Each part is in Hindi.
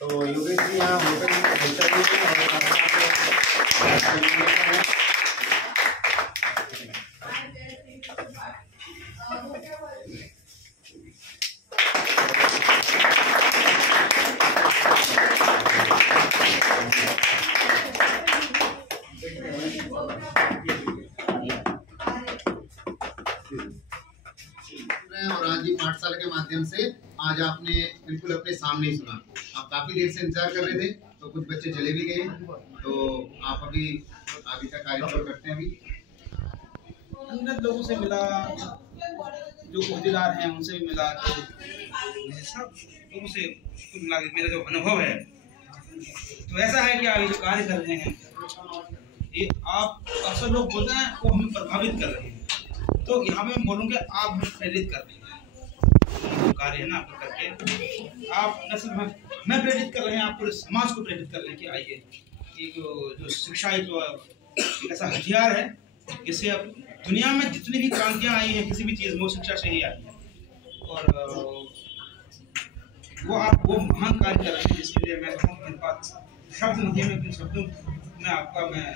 तो योगेश जी यहाँ और राजीव पाठशाला के माध्यम से आज आपने बिल्कुल अपने सामने ही सुना। आप काफी देर से इंतजार कर रहे थे, तो कुछ बच्चे चले भी गए, तो आप अभी आगे का कार्यक्रम करते हैं। अभी अंगत लोगों से मिला, जो उद्देदार हैं उनसे भी मिला, तो सब लोगों से कुल मिला मेरा जो अनुभव है तो ऐसा है कि आप जो कार्य कर रहे हैं ये आप अक्सर लोग बोलते हैं वो हमें प्रभावित कर रहे हैं, तो यहाँ पे मैं बोलूँगा आप हमें प्रेरित कर रहे हैं। कार्य है ना आपको करके आप न सिर्फ मैं प्रेरित कर रहे हैं, आप पूरे समाज को प्रेरित कर रहे हैं कि आइए ये जो शिक्षा एक ऐसा हथियार है जिससे अब दुनिया में जितनी भी क्रांतियाँ आई हैं किसी भी चीज़ में वो शिक्षा से ही आई है। और वो आप वो महान कार्य कर रहे हैं जिसके लिए मैं कहूँ मेरे पास शब्द नहीं है, मैं अपने शब्दों में आपका मैं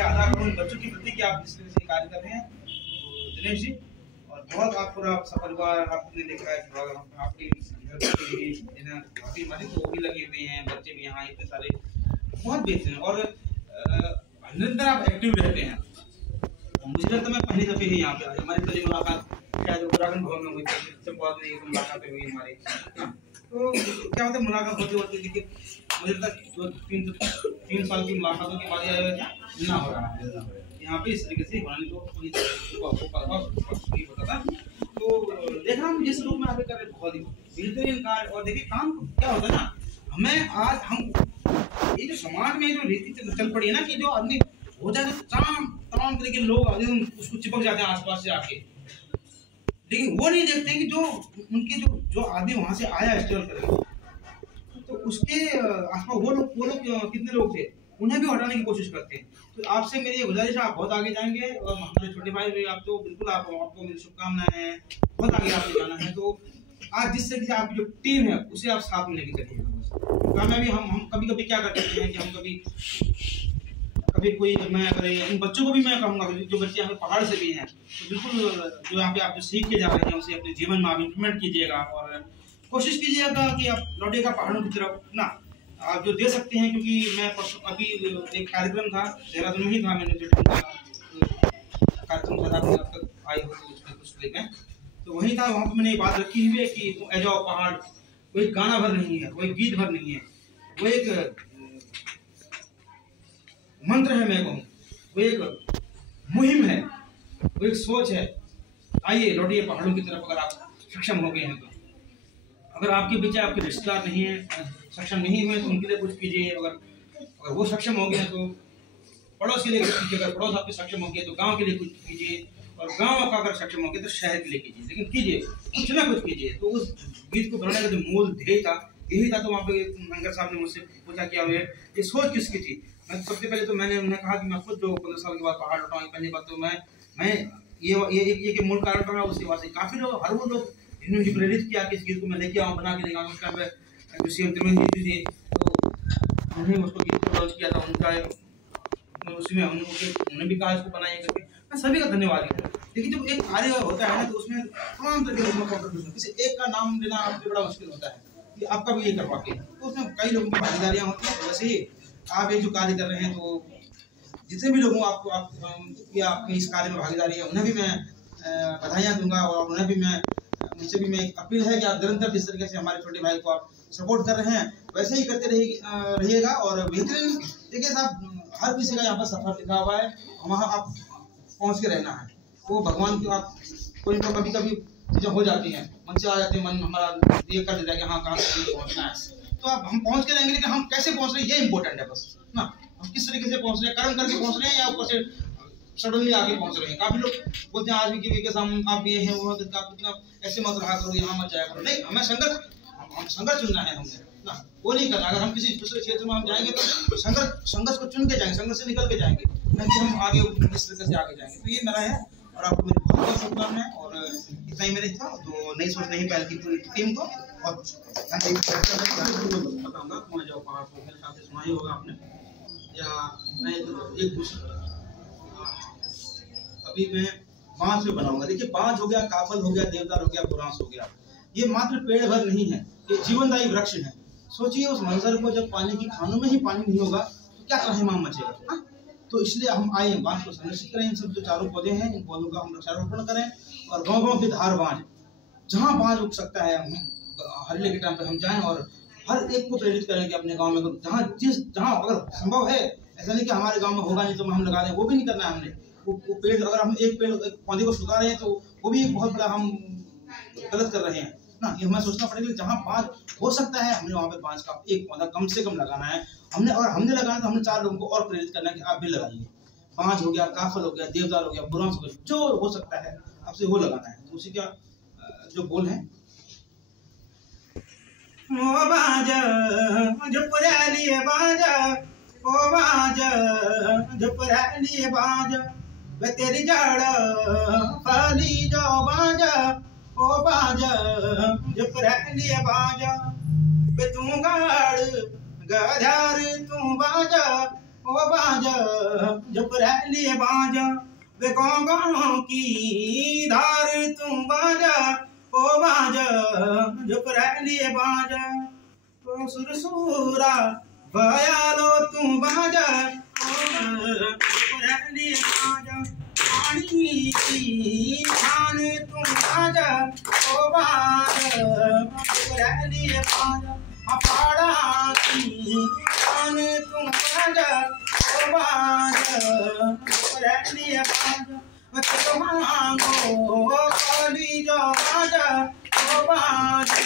अदा करूँ बच्चों के प्रति कि आप जिस तरह से कार्य कर रहे हैं। तो दिनेश जी और बहुत आप पूरा सपरिवार आपने देखा है कि आपके हमारी तो वो भी लगे हुए हैं, बच्चे भी यहाँ इतने सारे बहुत बेहतरीन और निरंतर आप एक्टिव रहते हैं। मुझे लगता है मैं पहली दफे ही यहाँ पे आया, हमारी पहली मुलाकात शायद उत्तराखंड भवन में हुई थी, इससे बहुत मुलाकात हुई हमारी। तो क्या होता है मुलाकात होती होती देखिए मुझे लगता है जो 3 साल की मुलाकातों के बाद मिलना हो रहा है यहाँ पे इस तरीके से होने तो होता था। तो देखा हम जिस रूप में आगे कर रहे बहुत ही बेहतरीन कार्य। और देखिए काम क्या होता है ना, हमें आज हम ये जो समाज में जो रीति चल पड़ी है ना कि जो आदमी हो जाए तमाम तरह के लोग उसको चिपक जाते हैं आसपास से आके, लेकिन वो नहीं देखते कि जो उनके जो आदमी वहां से आया स्ट्रगल करके तो उसके आसपास वो लोग कितने लोग थे उन्हें भी हटाने की कोशिश करते हैं। तो आपसे मेरी गुजारिश है आप बहुत आगे जाएंगे और हमारे छोटे भाई भी आप तो बिल्कुल आपको मेरी शुभकामनाएं हैं, बहुत आगे आपको जाना है। तो आज जिस तरीके से आपकी जो टीम है उसे आप साथ में लेके चलिएगा। कामयाबी हम कभी कभी क्या करते हैं कि हम कभी कोई मैं अगर इन बच्चों को भी मैं कहूँगा जो बच्चे यहाँ पहाड़ से भी हैं तो बिल्कुल जो यहाँ पे आप जो सीख के जा रहे हैं उसे अपने जीवन में आप इम्प्लीमेंट कीजिएगा और कोशिश कीजिएगा कि आप लौटेगा पहाड़ों की तरफ ना आप जो दे सकते हैं। क्योंकि मैं अभी एक कार्यक्रम था देहरादून में ही था, मैंने जो कार्यक्रम था अब तक आए हो कुछ में तो वही था, वहाँ पर मैंने ये बात रखी हुई है कि तुम आ जाओ पहाड़, कोई गाना भर नहीं है, कोई गीत भर नहीं है, वो एक मंत्र है, मैं कहूँ वो एक मुहिम है, वो एक सोच है। आइए लौटिए पहाड़ों की तरफ। अगर आप सक्षम हो गए हैं। तो अगर आपके पीछे आपके रिश्तेदार नहीं है, सक्षम नहीं हुए, तो उनके लिए कुछ कीजिए। अगर अगर वो सक्षम हो गए तो पड़ोस के लिए कुछ कीजिए। अगर पड़ोस आपके सक्षम हो गए तो गांव के लिए कुछ कीजिए, और गांव का अगर सक्षम हो गया तो शहर के लिए कीजिए। लेकिन कीजिए, कुछ ना कुछ कीजिए। तो उस गीत को बनाने का जो मूल ध्येय था यही था। तो वहाँ पे मंगर साहब ने मुझसे पूछा क्या हुआ ये सोच किसकी थी। मैं सबसे पहले तो मैंने उन्हें कहा कि मैं खुद जो 15 साल के बाद पहाड़ उठाऊँ, पहली बात तो मैं ये मूल कारण रहा। उसके बाद से काफ़ी लोग, हर वो लोग जिन्होंने मुझे प्रेरित किया कि इस गीत को मैं लेके आऊँ, बना के लेके आऊँ। उस टाइम पे जो सीएम त्रिवेंद्र जी थे, तो उन्होंने उसको गीत को लॉन्च किया था। उनका उसमें उन्होंने भी कहा इसको बनाइए करके। मैं सभी का धन्यवाद करता हूँ। लेकिन जब एक कार्य होता है ना, तो उसमें तमाम तरह के लोगों का कंट्रीब्यूशन, किसी एक का नाम लेना आपके बड़ा मुश्किल होता है कि आपका भी ये करवा के, तो उसमें कई लोगों की भागीदारियाँ होती हैं। वैसे ही आप ये जो कार्य कर रहे हैं, तो जितने भी लोगों आपको आपकी इस कार्य में भागीदारी है, उन्हें भी मैं बधाइयाँ दूंगा। और उन्हें भी मुझसे भी मैं एक अपील है कि आप निरंतर जिस तरीके से हमारे छोटे भाई को आप सपोर्ट कर रहे हैं, वैसे ही करते रहिएगा। और बेहतरीन देखिए साहब, हर किसी का यहाँ पर सफर लिखा हुआ है, वहाँ आप पहुँच के रहना है। वो भगवान की आप कोई तो कभी कभी चीज़ें हो जाती हैं, मन से आ जाती है, मन हमारा ये कर देता है कि हाँ कहाँ से पहुँचना है। तो आप हम पहुँच के रहेंगे, लेकिन हम कैसे पहुँच रहे हैं ये इंपॉर्टेंट है बस ना। हम किस तरीके से पहुँच रहे हैं, कर्म करके पहुँच रहे हैं या ऊपर से सडनली आके पहुँच रहे हैं। काफ़ी लोग बोलते हैं आज भी कि आप ये हैं वो हैं, आप इतना ऐसे मत रहा करो, यहाँ मत जाया करो। नहीं, हमें संघर्ष चुनना है हमने ना, वो नहीं करना। अगर हम किसी दूसरे क्षेत्र में हम जाएंगे तो संघर्ष को चुन के जाएंगे, संघर्ष से निकल के जाएंगे, नहीं कि हम आगे इस तरीके से आगे जाएंगे। तो ये मेरा है, और आपको मेरी बहुत बहुत शुभकामनाएं। और इतना ही मेरे था, तो नई सोच नहीं पहल की पूरी टीम को बहुत बताऊंगा। मैं जो पहाड़ को मेरे साथ सुना ही होगा आपने, या मैं एक दूसरा अभी मैं बांस में बनाऊंगा। देखिए, बांस हो गया, काफल हो गया, देवदार हो गया, बुरांस हो गया, ये मात्र पेड़ भर नहीं है, ये जीवनदायी वृक्ष है। सोचिए उस मंजर को, जब पानी की खानों में ही पानी नहीं होगा तो क्या त्राहिमाम मचेगा। हाँ? तो इसलिए हम आए हैं, बांस को संरक्षित करें। इन सब जो चारों पौधे हैं, इन पौधों का हम वृक्षारोपण करें। और गाँव गाँव की धार बांझ, जहाँ बांझ उग सकता है, हरले के टाइम पर हम जाएं और हर एक को प्रेरित करें कि अपने गाँव में जहाँ अगर संभव है, ऐसा नहीं कि हमारे गाँव में होगा नहीं तो हम लगा दें, वो भी नहीं करना है हमने। वो पेड़, अगर हम एक पौधे को सुखा रहे हैं तो वो भी एक बहुत बड़ा हम गलत कर रहे हैं ना। ये हमें सोचना पड़ेगा, जहाँ बांझ हो सकता है हमने वहाँ पे बांझ का एक पौधा कम से कम लगाना है हमने। और हमने लगाना तो हमने 4 लोगों को और प्रेरित करना है कि आप भी लगाइए। बांझ हो गया, काफल हो गया, देवदार हो गया, बुरांस हो गया, जो हो सकता है आपसे वो लगाना है। तो उसी का जो बोल है, ओ बाजा जो पुरानी बाजा, ओ बाजा जो पुरानी बाजा, वे तेरी जड़ फाली जो बाजा, ओ बाजा जो पुरानी बाजा, वे तू गाड़ गधार तू बाजा, ओ बाजा जो पुरानी बाजा, वे गाँव की धार तू बाजा, ओ बाजा जो पुरानी बाजा, ओ सुरसूरा बयालो तू बाजा, ओ पुरानी बाजा, पानी की खान तू बाजा, ओ बाजा पुरानी बाजा, अपाड़ा की खान तू बाजा, ओ बाजा पुरानी बाजा, तो मांगो काली जो बाजा, ओ बाजा।